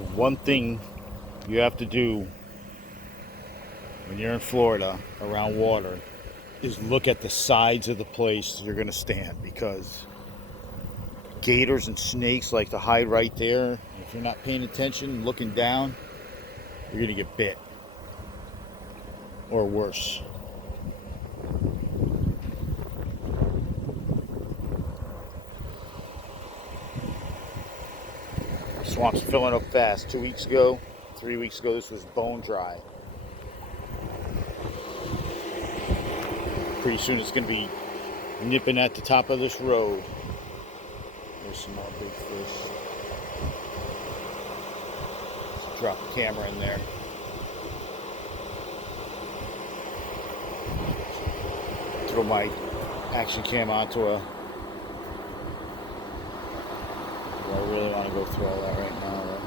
The one thing you have to do when you're in Florida around water is look at the sides of the place you're going to stand, because gators and snakes like to hide right there. If you're not paying attention and looking down, you're going to get bit or worse. Swamp's filling up fast. 2 weeks ago, 3 weeks ago, this was bone dry. Pretty soon it's going to be nipping at the top of this road. There's some more big fish. Let's drop the camera in there. Throw my action cam onto a... Do I really want to go through all that right now? Right?